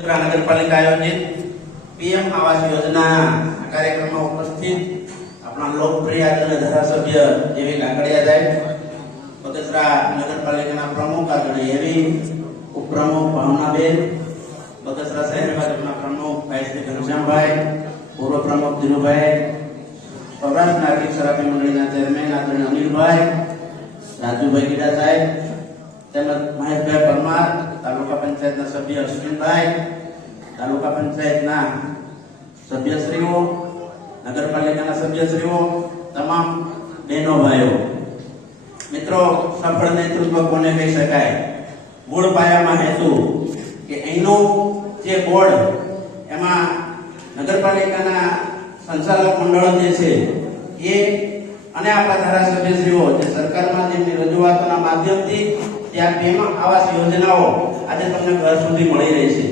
नगरपालिका आयोजित पीएम आवास योजना कार्यक्रम में उपस्थित अपना लोकप्रिय आदरणीय धारासभ्य जेवी काकड़िया साहेब, बगसरा नगरपालिका प्रमुख आदरणीय एवी उपप्रमुख भावनाबेन, बगसरा शहर भाजपा प्रमुख भाई श्री घनश्याम भाई, पूर्व प्रमुख धीरुभाई, सौराष्ट्र नागरिक सराफी मंडळीना चेरमेन आदरणीय अनिल भाई, राजूभाई गीडा साहेब, તેમજ મહેશભાઈ પરમાર, તાલુકા પંચાયતના સભ્ય અશ્વિનભાઈ, તાલુકા પંચાયતના સભ્યશ્રીઓ, નગરપાલિકાના સભ્યશ્રીઓ, તમામ બહેનો ભાઈઓ, મિત્રો, સફળ નેતૃત્વ કોને કહી શકાય? મૂળ પાયામાં હેતુ કે અહીંનો જે બોર્ડ એમાં નગરપાલિકાના સંચાલક મંડળ જે છે એ અને આપણા ધારાસભ્યશ્રીઓ જે સરકારમાં જેમની રજૂઆતોના માધ્યમથી ત્યાં પીએમ આવાસ યોજનાઓ આજે તમને ઘર સુધી મળી રહી છે।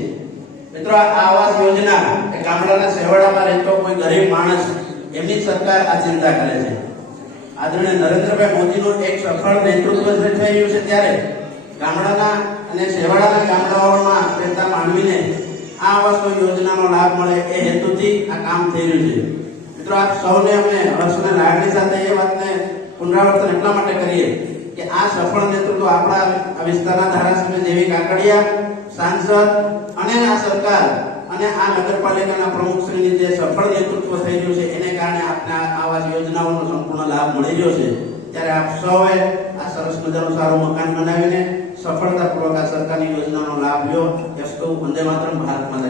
મિત્રો, આ આવાસ યોજના એ ગામડાના શેવાડામાં રહેતો કોઈ ગરીબ માણસ એમની સરકાર આ ચિંતા કરે છે। આદરણીય નરેન્દ્રભાઈ મોદીનું એક સફળ નેતૃત્વ થઈ રહ્યું છે ત્યારે ગામડાના અને શેવાડાના ગામડાઓમાં રહેતા માનવીને આ આવાસ યોજનાનો લાભ મળે એ હેતુથી આ કામ થઈ રહ્યું છે। મિત્રો, આપ સૌને અમે હર્ષ અને લાગણી સાથે એ વાતને પુનરાવર્તન એટલા માટે કરીએ કે આ સફળ નેતૃત્વ આપણા વિસ્તારના ધારાસભ્ય જેવી કાકડિયા, સાંસદ અને આ સરકાર અને આ નગરપાલિકાના પ્રમુખશ્રીની જે સફળ નેતૃત્વ થઈ રહ્યું છે એને કારણે આપને આવાસ યોજનાઓનો સંપૂર્ણ લાભ મળી રહ્યો છે। ત્યારે આપ સૌએ આ સરસ મજાનું સારું મકાન બનાવીને સફળતાપૂર્વક આ સરકારની યોજનાનો લાભ લ્યો। અસ્તુ વંદે માતરમ, ભારત માતા।